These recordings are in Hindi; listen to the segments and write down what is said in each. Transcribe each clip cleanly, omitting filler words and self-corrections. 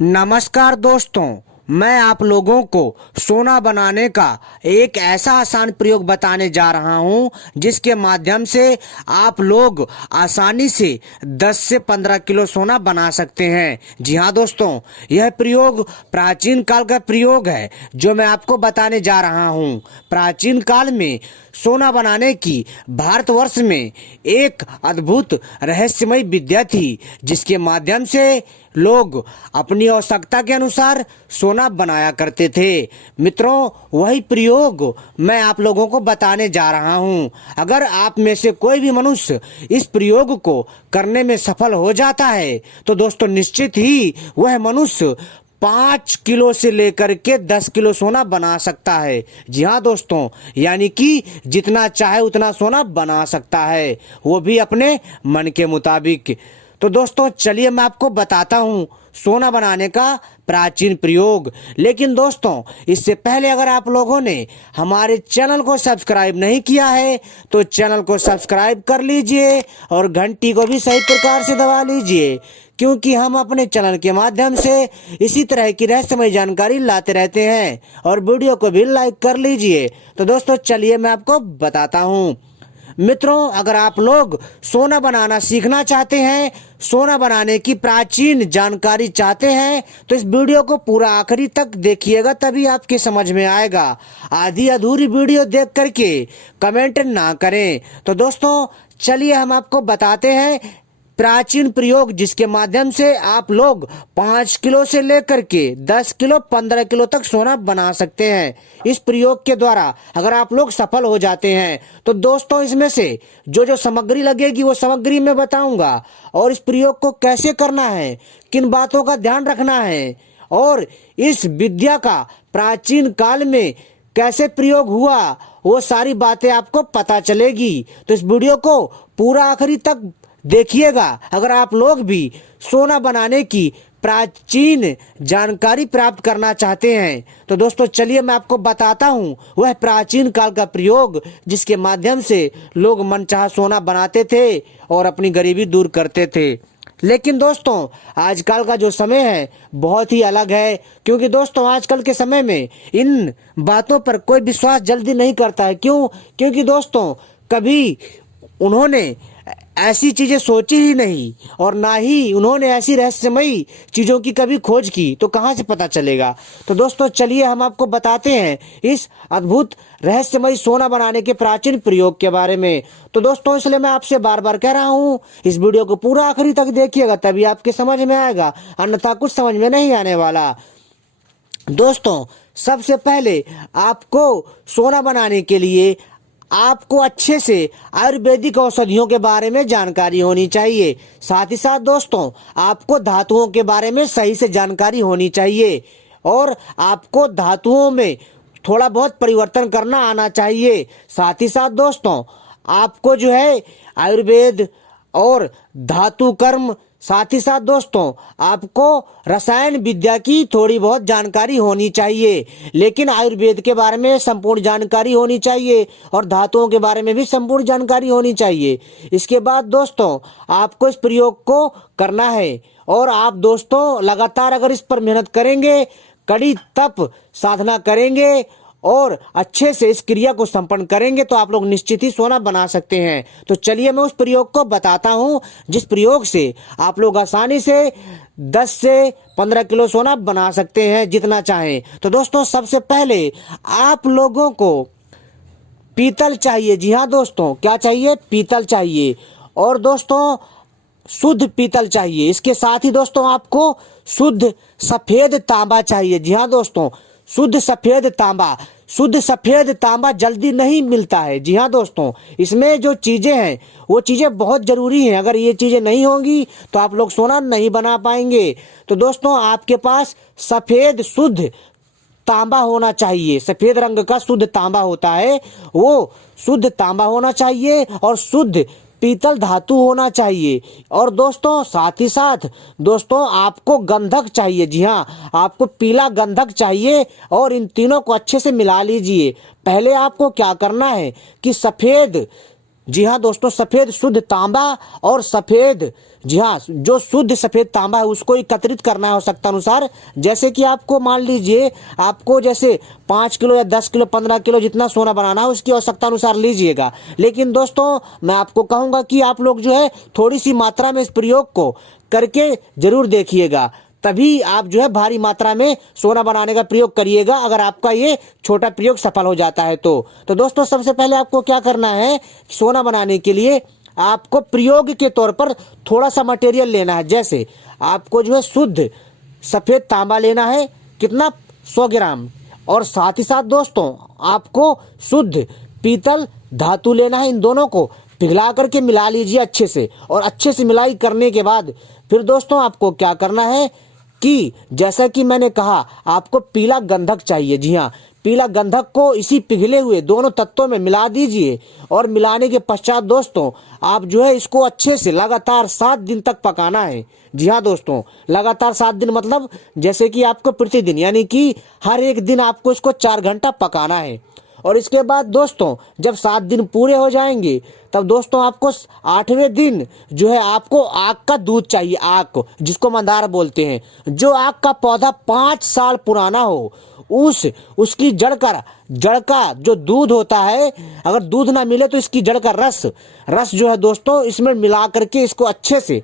नमस्कार दोस्तों, मैं आप लोगों को सोना बनाने का एक ऐसा आसान प्रयोग बताने जा रहा हूं जिसके माध्यम से आप लोग आसानी से 10 से 15 किलो सोना बना सकते हैं। जी हां दोस्तों, यह प्रयोग प्राचीन काल का प्रयोग है जो मैं आपको बताने जा रहा हूं। प्राचीन काल में सोना बनाने की भारतवर्ष में एक अद्भुत रहस्यमय विद्या थी जिसके माध्यम से लोग अपनी आवश्यकता के अनुसार सोना बनाया करते थे। मित्रों, वही प्रयोग मैं आप लोगों को बताने जा रहा हूं। अगर आप में से कोई भी मनुष्य इस प्रयोग को करने में सफल हो जाता है तो दोस्तों निश्चित ही वह मनुष्य 5 किलो से लेकर के 10 किलो सोना बना सकता है। जी हाँ दोस्तों, यानी कि जितना चाहे उतना सोना बना सकता है, वो भी अपने मन के मुताबिक। तो दोस्तों चलिए मैं आपको बताता हूँ सोना बनाने का प्राचीन प्रयोग। लेकिन दोस्तों इससे पहले अगर आप लोगों ने हमारे चैनल को सब्सक्राइब नहीं किया है तो चैनल को सब्सक्राइब कर लीजिए और घंटी को भी सही प्रकार से दबा लीजिए, क्योंकि हम अपने चैनल के माध्यम से इसी तरह की रहस्यमय जानकारी लाते रहते हैं। और वीडियो को भी लाइक कर लीजिए। तो दोस्तों चलिए मैं आपको बताता हूँ। मित्रों, अगर आप लोग सोना बनाना सीखना चाहते हैं, सोना बनाने की प्राचीन जानकारी चाहते हैं तो इस वीडियो को पूरा आखिरी तक देखिएगा, तभी आपके समझ में आएगा। आधी अधूरी वीडियो देख करके कमेंट ना करें। तो दोस्तों चलिए हम आपको बताते हैं प्राचीन प्रयोग जिसके माध्यम से आप लोग 5 किलो से लेकर के 10 किलो 15 किलो तक सोना बना सकते हैं। इस प्रयोग के द्वारा अगर आप लोग सफल हो जाते हैं तो दोस्तों इसमें से जो सामग्री लगेगी वो सामग्री मैं बताऊंगा, और इस प्रयोग को कैसे करना है, किन बातों का ध्यान रखना है, और इस विद्या का प्राचीन काल में कैसे प्रयोग हुआ, वो सारी बातें आपको पता चलेगी। तो इस वीडियो को पूरा आखिरी तक देखिएगा अगर आप लोग भी सोना बनाने की प्राचीन जानकारी प्राप्त करना चाहते हैं। तो दोस्तों चलिए मैं आपको बताता हूँ वह प्राचीन काल का प्रयोग जिसके माध्यम से लोग मनचाहा सोना बनाते थे और अपनी गरीबी दूर करते थे। लेकिन दोस्तों आजकल का जो समय है बहुत ही अलग है, क्योंकि दोस्तों आजकल के समय में इन बातों पर कोई विश्वास जल्दी नहीं करता है। क्योंकि दोस्तों कभी उन्होंने ऐसी चीजें सोची ही नहीं और ना ही उन्होंने ऐसी रहस्यमयी चीजों की कभी खोज की, तो कहां से पता चलेगा। तो दोस्तों चलिए हम आपको बताते हैं इस अद्भुत रहस्यमयी सोना बनाने के प्राचीन प्रयोग के बारे में। तो दोस्तों इसलिए मैं आपसे बार बार कह रहा हूं इस वीडियो को पूरा आखिरी तक देखिएगा, तभी आपके समझ में आएगा, अन्यथा कुछ समझ में नहीं आने वाला। दोस्तों सबसे पहले आपको सोना बनाने के लिए आपको अच्छे से आयुर्वेदिक औषधियों के बारे में जानकारी होनी चाहिए। साथ ही साथ दोस्तों आपको धातुओं के बारे में सही से जानकारी होनी चाहिए, और आपको धातुओं में थोड़ा बहुत परिवर्तन करना आना चाहिए। साथ ही साथ दोस्तों आपको जो है आयुर्वेद और धातु कर्म, साथ ही साथ दोस्तों आपको रसायन विद्या की थोड़ी बहुत जानकारी होनी चाहिए। लेकिन आयुर्वेद के बारे में संपूर्ण जानकारी होनी चाहिए और धातुओं के बारे में भी संपूर्ण जानकारी होनी चाहिए। इसके बाद दोस्तों आपको इस प्रयोग को करना है, और आप दोस्तों लगातार अगर इस पर मेहनत करेंगे, कड़ी तप साधना करेंगे और अच्छे से इस क्रिया को संपन्न करेंगे तो आप लोग निश्चित ही सोना बना सकते हैं। तो चलिए मैं उस प्रयोग को बताता हूं जिस प्रयोग से आप लोग आसानी से 10 से 15 किलो सोना बना सकते हैं जितना चाहें। तो दोस्तों सबसे पहले आप लोगों को पीतल चाहिए। जी हाँ दोस्तों, क्या चाहिए? पीतल चाहिए। और दोस्तों शुद्ध पीतल चाहिए। इसके साथ ही दोस्तों आपको शुद्ध सफेद तांबा चाहिए। जी हाँ दोस्तों, शुद्ध सफेद तांबा। शुद्ध सफेद तांबा जल्दी नहीं मिलता है। जी हाँ दोस्तों, इसमें जो चीजें हैं वो चीजें बहुत जरूरी हैं। अगर ये चीजें नहीं होंगी तो आप लोग सोना नहीं बना पाएंगे। तो दोस्तों आपके पास सफेद शुद्ध तांबा होना चाहिए। सफेद रंग का शुद्ध तांबा होता है, वो शुद्ध तांबा होना चाहिए, और शुद्ध पीतल धातु होना चाहिए। और दोस्तों साथ ही साथ दोस्तों आपको गंधक चाहिए। जी हाँ, आपको पीला गंधक चाहिए, और इन तीनों को अच्छे से मिला लीजिए। पहले आपको क्या करना है कि सफेद जी हाँ दोस्तों, सफेद शुद्ध तांबा और सफेद, जी हाँ, जो शुद्ध सफेद तांबा है उसको एकत्रित करना है आवश्यकता अनुसार। जैसे कि आपको मान लीजिए, आपको जैसे 5 किलो या 10 किलो 15 किलो जितना सोना बनाना है उसकी आवश्यकता अनुसार लीजिएगा। लेकिन दोस्तों मैं आपको कहूँगा कि आप लोग जो है थोड़ी सी मात्रा में इस प्रयोग को करके जरूर देखिएगा, तभी आप जो है भारी मात्रा में सोना बनाने का प्रयोग करिएगा, अगर आपका ये छोटा प्रयोग सफल हो जाता है तो दोस्तों सबसे पहले आपको क्या करना है, सोना बनाने के लिए आपको प्रयोग के तौर पर थोड़ा सा मटेरियल लेना है। जैसे आपको जो है शुद्ध सफेद तांबा लेना है, कितना, 100 ग्राम, और साथ ही साथ दोस्तों आपको शुद्ध पीतल धातु लेना है। इन दोनों को पिघला करके मिला लीजिए अच्छे से, और अच्छे से मिलाई करने के बाद फिर दोस्तों आपको क्या करना है कि जैसा कि मैंने कहा आपको पीला गंधक चाहिए। जी हाँ, पीला गंधक को इसी पिघले हुए दोनों तत्वों में मिला दीजिए, और मिलाने के पश्चात दोस्तों आप जो है इसको अच्छे से लगातार 7 दिन तक पकाना है। जी हाँ दोस्तों, लगातार 7 दिन मतलब जैसे कि आपको प्रतिदिन, यानी कि हर एक दिन आपको इसको 4 घंटा पकाना है। और इसके बाद दोस्तों जब 7 दिन पूरे हो जाएंगे तब दोस्तों आपको 8वें दिन जो है आपको आक का दूध चाहिए, आक जिसको मंदार बोलते हैं। जो आक का पौधा 5 साल पुराना हो, उसकी जड़ का जो दूध होता है, अगर दूध ना मिले तो इसकी जड़ का रस जो है दोस्तों इसमें मिला करके इसको अच्छे से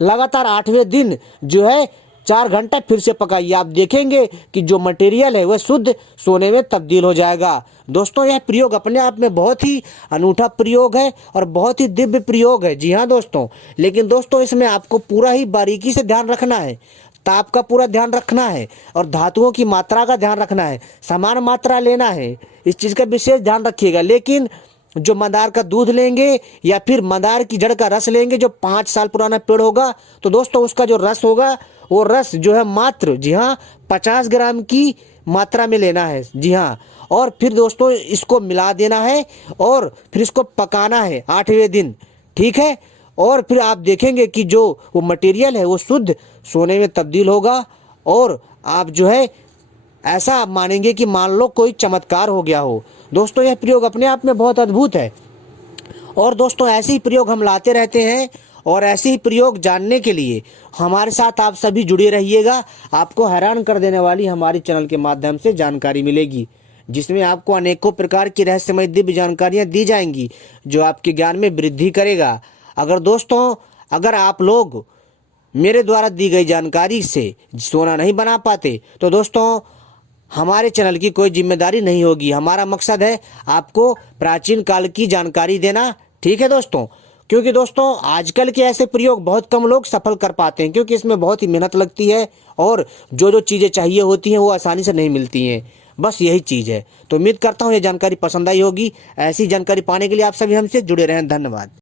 लगातार 8वें दिन जो है 4 घंटा फिर से पकाइए। आप देखेंगे कि जो मटेरियल है वह शुद्ध सोने में तब्दील हो जाएगा। दोस्तों यह प्रयोग अपने आप में बहुत ही अनूठा प्रयोग है और बहुत ही दिव्य प्रयोग है। जी हाँ दोस्तों, लेकिन दोस्तों इसमें आपको पूरा ही बारीकी से ध्यान रखना है, ताप का पूरा ध्यान रखना है, और धातुओं की मात्रा का ध्यान रखना है, समान मात्रा लेना है, इस चीज़ का विशेष ध्यान रखिएगा। लेकिन जो मंदार का दूध लेंगे या फिर मंदार की जड़ का रस लेंगे जो 5 साल पुराना पेड़ होगा, तो दोस्तों उसका जो रस होगा वो रस जो है मात्र, जी हाँ, 50 ग्राम की मात्रा में लेना है। जी हाँ, और फिर दोस्तों इसको मिला देना है और फिर इसको पकाना है 8वें दिन, ठीक है। और फिर आप देखेंगे कि जो वो मटेरियल है वो शुद्ध सोने में तब्दील होगा, और आप जो है ऐसा मानेंगे कि मान लो कोई चमत्कार हो गया हो। दोस्तों यह प्रयोग अपने आप में बहुत अद्भुत है, और दोस्तों ऐसे ही प्रयोग हम लाते रहते हैं, और ऐसे ही प्रयोग जानने के लिए हमारे साथ आप सभी जुड़े रहिएगा। आपको हैरान कर देने वाली हमारी चैनल के माध्यम से जानकारी मिलेगी, जिसमें आपको अनेकों प्रकार की रहस्यमय दिव्य जानकारियाँ दी जाएंगी जो आपके ज्ञान में वृद्धि करेगा। अगर आप लोग मेरे द्वारा दी गई जानकारी से सोना नहीं बना पाते तो दोस्तों हमारे चैनल की कोई जिम्मेदारी नहीं होगी। हमारा मकसद है आपको प्राचीन काल की जानकारी देना, ठीक है दोस्तों। क्योंकि दोस्तों आजकल के ऐसे प्रयोग बहुत कम लोग सफल कर पाते हैं, क्योंकि इसमें बहुत ही मेहनत लगती है और जो चीज़ें चाहिए होती हैं वो आसानी से नहीं मिलती हैं, बस यही चीज़ है। तो उम्मीद करता हूँ ये जानकारी पसंद आई होगी। ऐसी जानकारी पाने के लिए आप सभी हमसे जुड़े रहें। धन्यवाद।